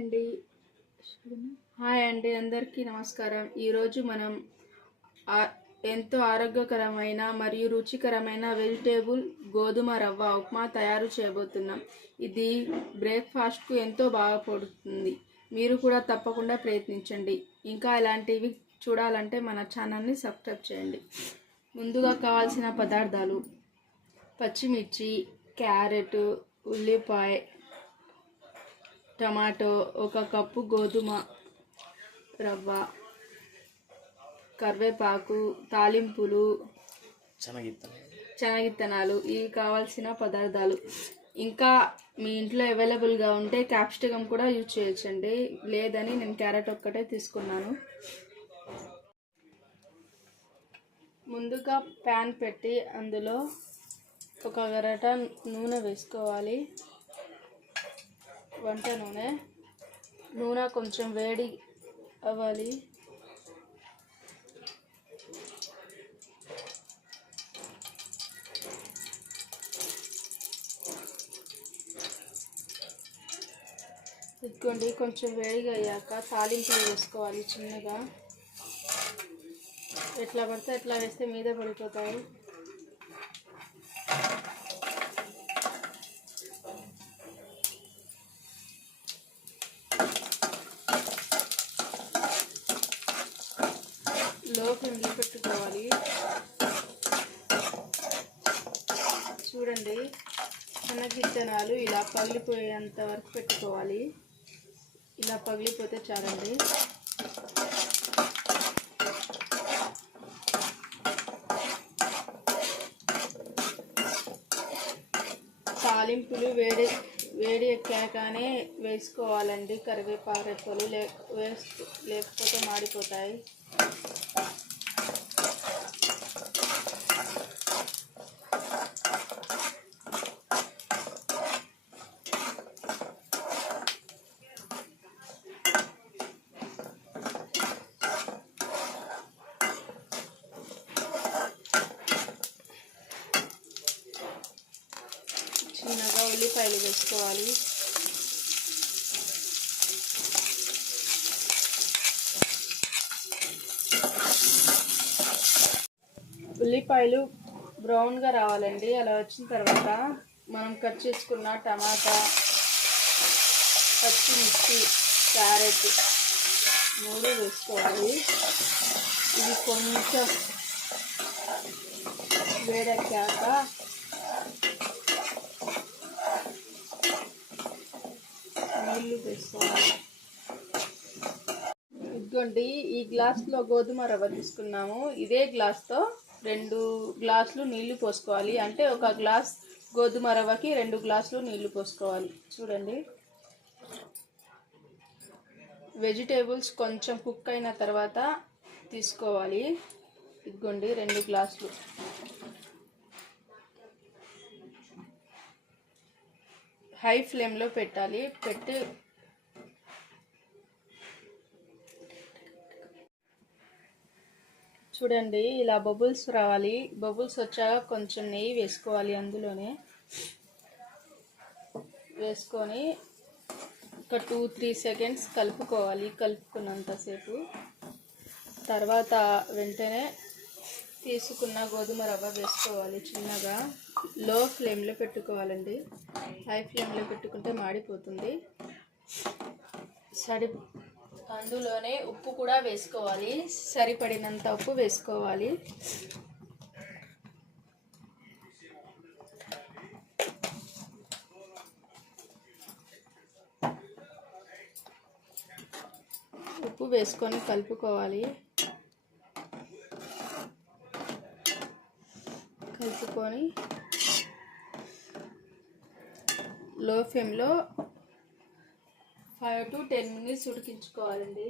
అండి. హాయ్ అండి, అందరికీ నమస్కారం. ఈరోజు మనం ఎంతో ఆరోగ్యకరమైన మరియు రుచికరమైన వెజిటేబుల్ గోధుమ రవ్వ ఉప్మా తయారు చేయబోతున్నాం. ఇది బ్రేక్ఫాస్ట్కు ఎంతో బాగుపడుతుంది. మీరు కూడా తప్పకుండా ప్రయత్నించండి. ఇంకా ఇలాంటివి చూడాలంటే మన ఛానల్ని సబ్స్క్రైబ్ చేయండి. ముందుగా కావాల్సిన పదార్థాలు: పచ్చిమిర్చి, క్యారెట్, ఉల్లిపాయ, టమాటో, 1 కప్పు గోధుమ రవ్వ, కరివేపాకు, తాలింపులు, శనగిత్తనాలు. ఇవి కావాల్సిన పదార్థాలు. ఇంకా మీ ఇంట్లో అవైలబుల్గా ఉంటే క్యాప్సికమ్ కూడా యూజ్ చేయొచ్చండి. లేదని నేను క్యారెట్ ఒక్కటే తీసుకున్నాను. ముందుగా ప్యాన్ పెట్టి అందులో 1 గరిట నూనె వేసుకోవాలి. వంట నూనె కొంచెం వేడి అవ్వాలి. ఇదిగోండి, కొంచెం వేడిగా అయ్యాక తాలింపులు వేసుకోవాలి. చిన్నగా ఎట్లా పడితే ఎట్లా వేస్తే మీద పడిపోతాయి. లో ఫ్లేమ్లో పెట్టుకోవాలి. చూడండి, శనగిత్తనాలు ఇలా పగిలిపోయేంత వరకు పెట్టుకోవాలి. ఇలా పగిలిపోతే చాలండి. తాలింపులు వేడి ఎక్కాకనే వేసుకోవాలండి. కరివేపాకు రెప్పలు లేకపోతే మాడిపోతాయి. చిన్నగా ఉల్లిపాయలు వేసుకోవాలి. ఉల్లిపాయలు బ్రౌన్గా రావాలండి. అలా వచ్చిన తర్వాత మనం కట్ చేసుకున్న టమాటా, పచ్చిమిర్చి, క్యారెట్ 3 వేసుకోవాలి. ఇది కొంచెం వేడెక్కాక నీళ్ళు వేసుకోవాలి. ఇదిగోండి, ఈ గ్లాస్లో గోధుమ రవ్వ తీసుకున్నాము. ఇదే గ్లాస్తో 2 గ్లాసులు నీళ్లు పోసుకోవాలి. అంటే 1 గ్లాస్ గోధుమ రవ్వకి 2 గ్లాసులు నీళ్లు పోసుకోవాలి. చూడండి, వెజిటేబుల్స్ కొంచెం కుక్ అయిన తర్వాత తీసుకోవాలి. ఇదిగోండి, 2 గ్లాసులు. హై ఫ్లేమ్లో పెట్టాలి. పెట్టి చూడండి, ఇలా బబుల్స్ రావాలి. బబుల్స్ వచ్చాక కొంచెం నెయ్యి వేసుకోవాలి. అందులోనే వేసుకొని ఒక 2-3 సెకండ్స్ కలుపుకోవాలి. కలుపుకున్నంతసేపు తర్వాత వెంటనే తీసుకున్న గోధుమ రవ్వ వేసుకోవాలి. చిన్నగా లో ఫ్లేమ్లో పెట్టుకోవాలండి. హై ఫ్లేమ్లో పెట్టుకుంటే మాడిపోతుంది. అందులోనే ఉప్పు కూడా వేసుకోవాలి. సరిపడినంత ఉప్పు వేసుకోవాలి. ఉప్పు వేసుకొని కలుపుకోవాలి. కలుపుకొని లో ఫ్లేమ్లో 5 to 10 మినిట్స్ ఉడికించుకోవాలండి.